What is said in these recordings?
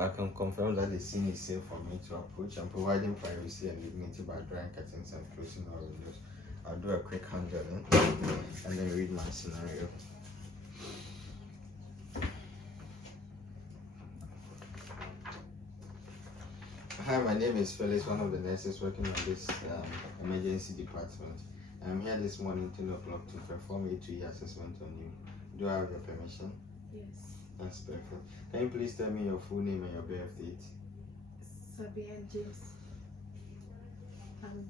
I can confirm that the scene is safe for me to approach. I'm providing privacy and dignity by drawing curtains and closing our windows. I'll do a quick handling and then read my scenario. Hi, my name is Felix, one of the nurses working on this emergency department. I'm here this morning 10 o'clock to perform a 2-year assessment on you. Do I have your permission? Yes. That's perfect. Can you please tell me your full name and your birth date? Sabia James. I'm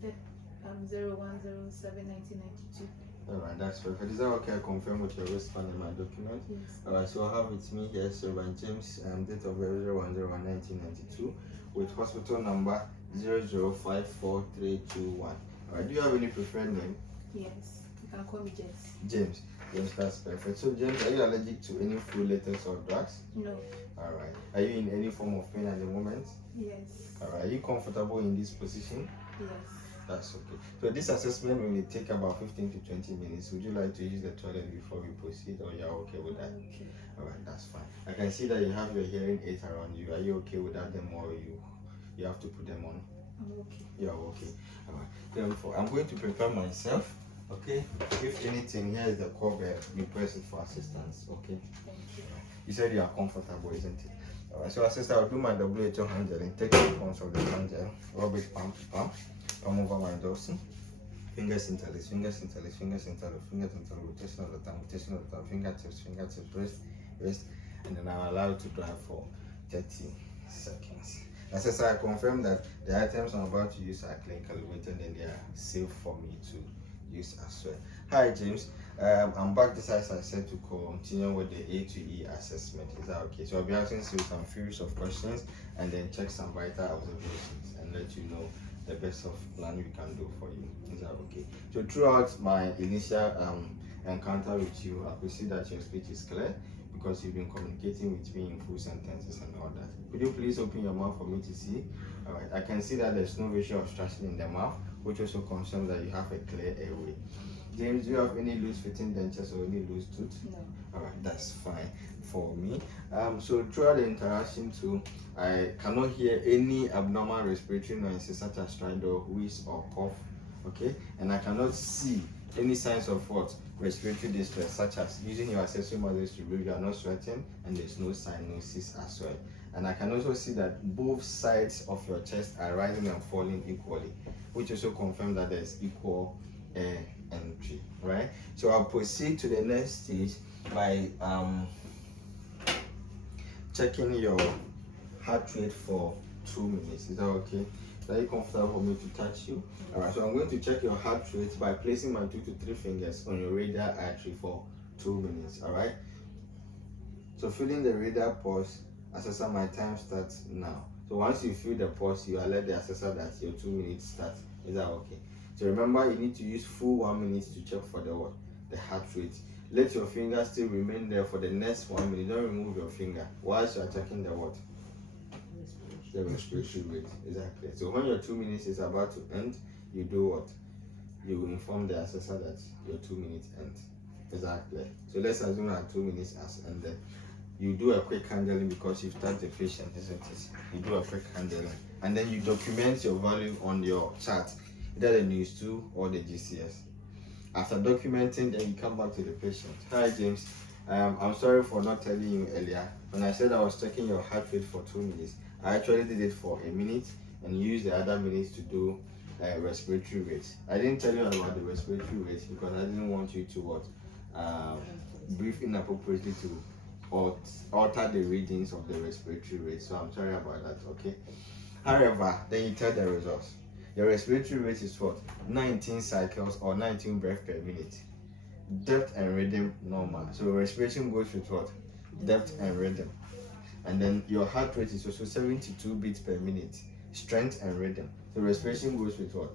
0107-1992. Alright, that's perfect. Is that okay? I confirm with your wristband in my document? Yes. Alright, so I have with me here Servant James, date of birth 01/01/1992, with hospital number 0054321. Alright, do you have any preferred name? Yes. You can call me James. James. James, that's perfect. So James, are you allergic to any food, letters, or drugs? No. Alright. Are you in any form of pain at the moment? Yes. Alright. Are you comfortable in this position? Yes. That's okay. So this assessment will take about 15 to 20 minutes. Would you like to use the toilet before we proceed, or you're okay with that? Okay. Alright, that's fine. I can see that you have your hearing aids around you. Are you okay without them, or you have to put them on? I'm okay. You're okay. Alright. Therefore, I'm going to prepare myself. Okay. If anything, here is the cover. You press it for assistance. Okay. Thank you. You said you are comfortable, isn't it? Alright. So, assistant, I'll do my WHO handling. Take the pulse of the handle. Rub it palm to palm. Come over my dorsal. Fingers interlace, fingers interlace, fingers interlace, fingers interlace, rotation of the thumb, fingertips, wrist, and then I'll allow you to drive for 30 seconds. As I confirm that the items I'm about to use are clinically weighted and they are safe for me to use as well. Hi James, I'm back this as I said to continue with the A to E assessment. Is that okay? So I'll be asking you some series of questions and then check some vital observations and let you know the best of plan we can do for you. Is that okay? So throughout my initial encounter with you, I could see that your speech is clear because you've been communicating with me in full sentences and all that. Could you please open your mouth for me to see? Alright, I can see that there's no visual obstruction in the mouth, which also confirms that you have a clear airway. James, do you have any loose fitting dentures or any loose tooth? No. Alright, that's fine for me. So throughout the interaction too, I cannot hear any abnormal respiratory noises such as stridor, wheeze, or cough. Okay, and I cannot see any signs of what respiratory distress, such as using your accessory muscles to breathe. You are not sweating, and there's no cyanosis as well. And I can also see that both sides of your chest are rising and falling equally, which also confirms that there's equal air entry. Right. So I'll proceed to the next stage by checking your heart rate for 2 minutes. Is that okay? Are you comfortable for me to touch you? Alright, so I'm going to check your heart rate by placing my 2 to 3 fingers on your radial artery for 2 minutes. Alright? So feeling the radial pulse, assessor, my time starts now. So once you feel the pulse, you alert the assessor that your 2 minutes start. Is that okay? So remember, you need to use full 1 minute to check for the what? The heart rate. Let your finger still remain there for the next 1 minute. Don't remove your finger whilst you are checking the what? The respiratory rate. Exactly. So when your 2 minutes is about to end, you do what? You inform the assessor that your 2 minutes end. Exactly. So let's assume that 2 minutes has ended. You do a quick handling because you've touched the patient, isn't it? You do a quick handling and then you document your value on your chart, either the news 2 or the GCS. After documenting, then you come back to the patient. Hi James, I'm sorry for not telling you earlier. When I said I was checking your heart rate for 2 minutes, I actually did it for a minute and used the other minutes to do respiratory rate. I didn't tell you about the respiratory rate because I didn't want you to what breathe inappropriately to alter the readings of the respiratory rate. So I'm sorry about that. Okay. However, then you tell the results. Your respiratory rate is what? 19 cycles or 19 breaths per minute. Depth and rhythm normal. So respiration goes with what? Depth and rhythm. And then your heart rate is also 72 beats per minute. Strength and rhythm. So respiration goes with what?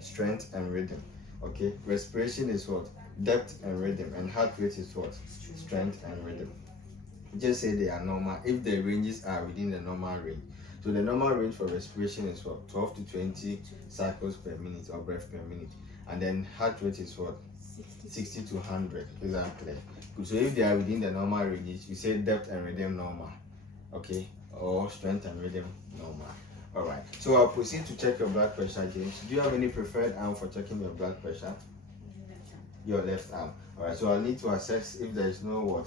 Strength and rhythm. Okay. Respiration is what? Depth and rhythm. And heart rate is what? Strength and rhythm. Just say they are normal if the ranges are within the normal range. So the normal range for respiration is what? 12 to 20 cycles per minute or breath per minute. And then heart rate is what? 60 to 100. Exactly. So if they are within the normal ranges, we say depth and rhythm normal. Okay. or strength and rhythm normal. Alright, so I'll proceed to check your blood pressure, James. Do you have any preferred arm for checking your blood pressure? Your left arm. Alright, so I'll need to assess if there is no what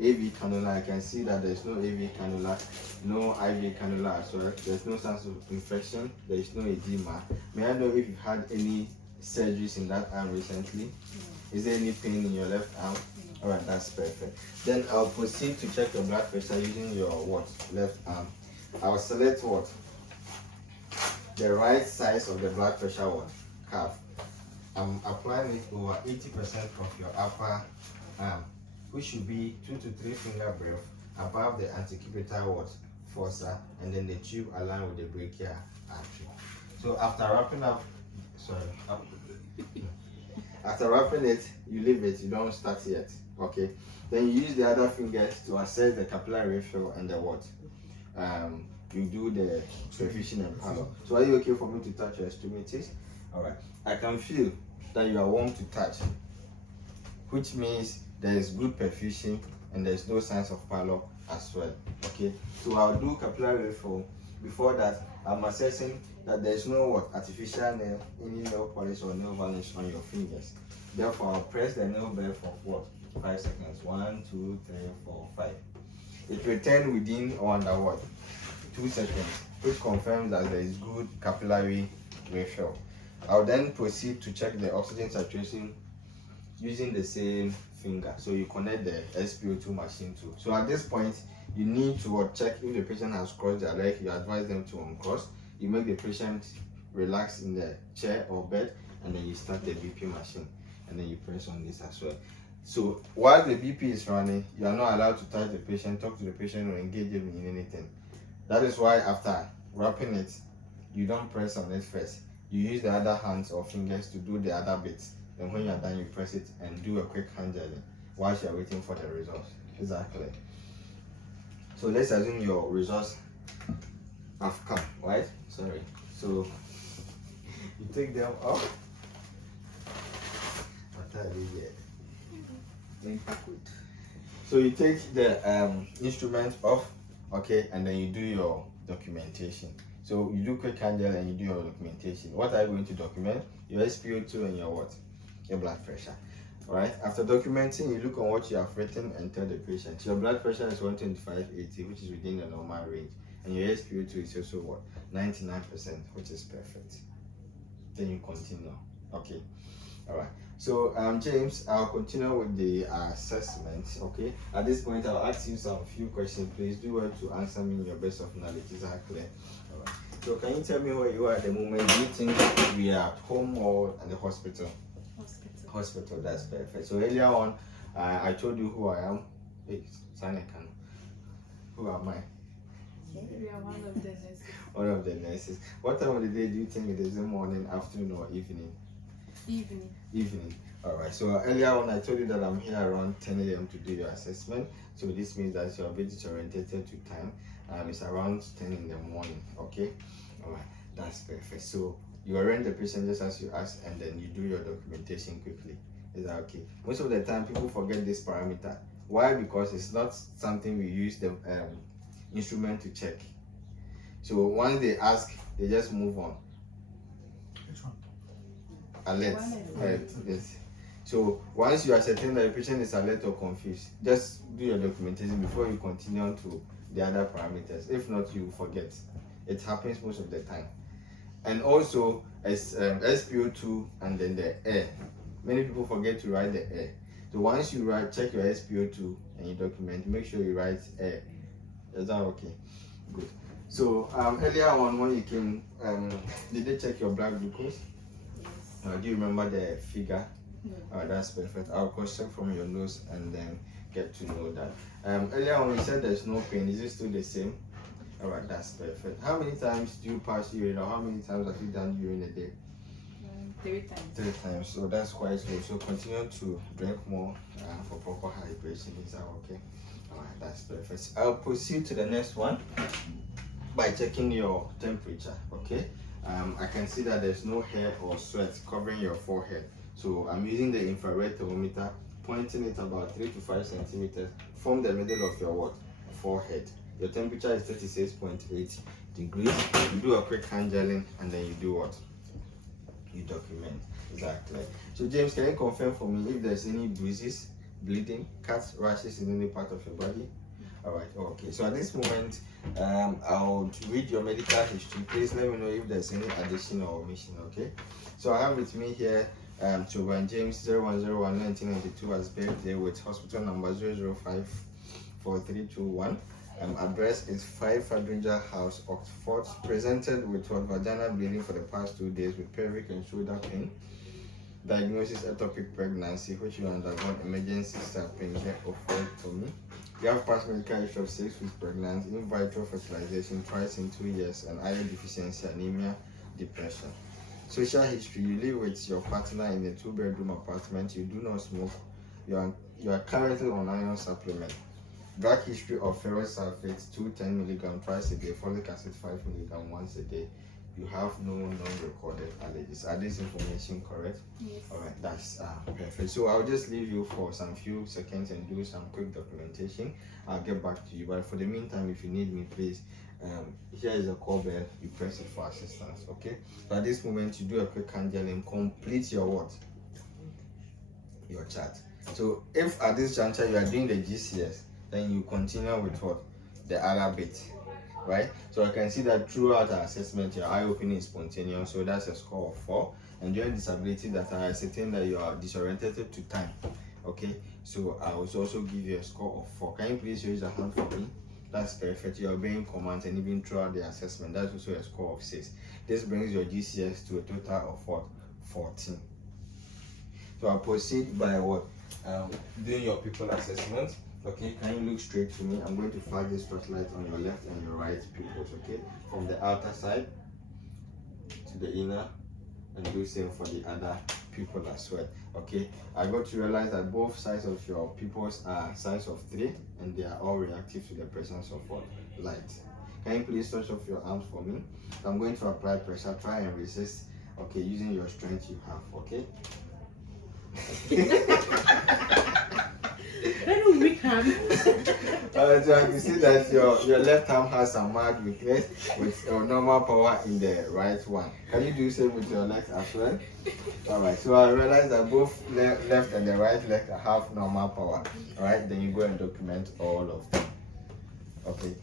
AV cannula. I can see that there's no AV cannula, no IV cannula as well. There's no signs of infection, there is no edema. May I know if you've had any surgeries in that arm recently? Is there any pain in your left arm? Alright, that's perfect. Then I'll proceed to check your blood pressure using your what? Left arm. I'll select what? The right size of the blood pressure one, curve. I'm applying it over 80% of your upper arm, which should be 2 to 3 finger breadth above the antecubital what? Fossa, and then the tube aligned with the brachial artery. So after wrapping up, after wrapping it, you leave it, you don't start yet, okay? Then you use the other fingers to assess the capillary refill and the what? You do the perfusion and pallor. So are you okay for me to touch your extremities? Alright, I can feel that you are warm to touch, which means there is good perfusion and there's no signs of pallor as well, okay? So I'll do capillary refill. Before that, I'm assessing that there's no what? Artificial nail, any nail polish or nail varnish on your fingers. Therefore, I'll press the nail bed for what? 5 seconds. 1, 2, 3, 4, 5. It will turn within or under what? 2 seconds, which confirms that there is good capillary refill. I'll then proceed to check the oxygen saturation using the same finger. So you connect the SpO2 machine too. So at this point, you need to check if the patient has crossed their leg. You advise them to uncross. You make the patient relax in the chair or bed, and then you start the BP machine, and then you press on this as well. So while the BP is running, you are not allowed to touch the patient, talk to the patient, or engage him in anything. That is why after wrapping it, you don't press on it first. You use the other hands or fingers to do the other bits. Then when you are done, you press it and do a quick hand gelling whilst you are waiting for the results. Exactly. So let's assume your results have come, right? Sorry. So you take them off. What are they here? So you take the instrument off, okay, and then you do your documentation. So you do quick handle and you do your documentation. What are you going to document? Your SpO2 and your what? Your blood pressure. Alright, after documenting, you look on what you have written and tell the patient. your blood pressure is 125/80, which is within the normal range, and your SpO2 is also what? 99%, which is perfect. Then you continue. Okay. Alright. So James, I'll continue with the assessment. Okay. At this point, I'll ask you some few questions. Please do well to answer me in your best of knowledge. Is that clear? Alright. So can you tell me where you are at the moment? Do you think we are at home or at the hospital? Hospital, that's perfect. So earlier on, I told you who I am. Hey, Sanekan. Who am I? We are one of the nurses. One of the nurses. What time of the day do you think it is? In the morning, afternoon, or evening? Evening. Evening. Alright, so earlier on I told you that I'm here around 10 a.m. to do your assessment. So this means that you're a bit disoriented to time. It's around 10 in the morning, okay? Alright, that's perfect. So you arrange the patient just as you ask, and then you do your documentation quickly. Is that okay? Most of the time people forget this parameter. Why? Because it's not something we use the instrument to check. So once they ask, they just move on. Which one? Alert. Alert. Yes. So once you ascertain that the patient is alert or confused, just do your documentation before you continue on to the other parameters. If not, you forget. It happens most of the time. And also, as SpO2 and then the air. Many people forget to write the air. So once you check your SpO2 and you document, make sure you write air. Is that okay? Good. So earlier on when you came, did they check your blood glucose? Yes. Do you remember the figure? No. That's perfect. I'll cross-check from your nose and then get to know that. Earlier on we said there's no pain. Is it still the same? Alright, that's perfect. How many times do you pass urine, or how many times have you done urine a day? 3 times. 3 times. So that's quite slow. So continue to drink more for proper hydration. Is that okay? Alright, that's perfect. I'll proceed to the next one by checking your temperature. Okay. I can see that there's no hair or sweat covering your forehead. So I'm using the infrared thermometer, pointing it about 3 to 5 centimeters from the middle of your forehead. Your temperature is 36.8 degrees. You do a quick hand gelling and then you do what? You document. Exactly. So James, can you confirm for me if there's any bruises, bleeding, cuts, rashes in any part of your body? Alright, okay. So at this moment, I'll read your medical history. Please let me know if there's any addition or omission, okay? So I have with me here Choban James 0101-1992 as birthday with hospital number 0054321. Address is 5 Fadrinja House, Oxford. Presented with vaginal bleeding for the past 2 days with pelvic and shoulder pain. Diagnosis ectopic pregnancy, which you undergone emergency salpingia oophorectomy. You have past medical history of 6 weeks pregnancy, in vitro fertilization twice in 2 years, and iron deficiency, anemia, depression. Social history: you live with your partner in a 2-bedroom apartment. You do not smoke. You are currently on iron supplement. Drug history of ferrous sulfate 210 mg twice a day, folic acid 5 mg once a day. You have no non-recorded allergies. Are this information correct? Yes. Alright, that's perfect. So I'll just leave you for some few seconds and do some quick documentation. I'll get back to you. But for the meantime, if you need me, please, here is a call bell. You press it for assistance. Okay. So at this moment, you do a quick hand gelling, complete your what? Your chart. So if at this juncture you are doing the GCS, then you continue with what? The other bit. Right? So I can see that throughout our assessment, your eye opening is spontaneous, so that's a score of 4. And during disability that I ascertain that you are disoriented to time. Okay, so I will also give you a score of 4. Can you please raise your hand for me? That's perfect. You are obeying commands, and even throughout the assessment, that's also a score of 6. This brings your GCS to a total of what? 14. So I'll proceed by what? Doing your people assessment. Okay, can you look straight to me? I'm going to flag this flashlight on your left and your right pupils, okay? From the outer side to the inner, and do same for the other pupil as well, okay? I got to realize that both sides of your pupils are size of 3, and they are all reactive to the presence of what? Light. Can you please stretch off your arms for me? I'm going to apply pressure. Try and resist, okay, using your strength you have, okay? Weak hand. So I can see that your left arm has some mild weakness with normal power in the right one. Can you do same with your left as well? Alright, so I realize that both left and the right leg have normal power. Alright, then you go and document all of them. Okay,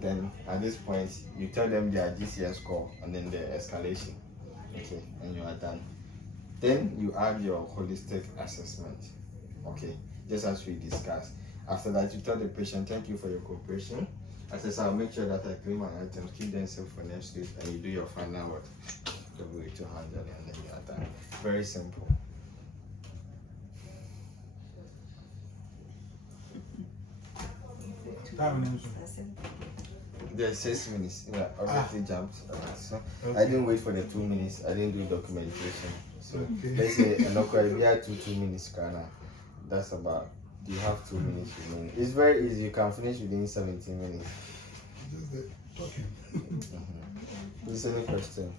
then at this point you tell them their GCS score and then the escalation. Okay, and you are done. Then you add your holistic assessment. Okay, just as we discussed. After that, you tell the patient, thank you for your cooperation. I said, I'll make sure that I clean my items, keep them safe for next week, and you do your final work. The way to handle it, and then you are done. Very simple. There's 6 minutes. Yeah, obviously jumped. So okay. I didn't wait for the 2 minutes. I didn't do documentation. So let's say we had 2 minutes, Kana. That's about. You have 2 minutes remaining. It's very easy. You can finish within 17 minutes. Just talking. Is there any question?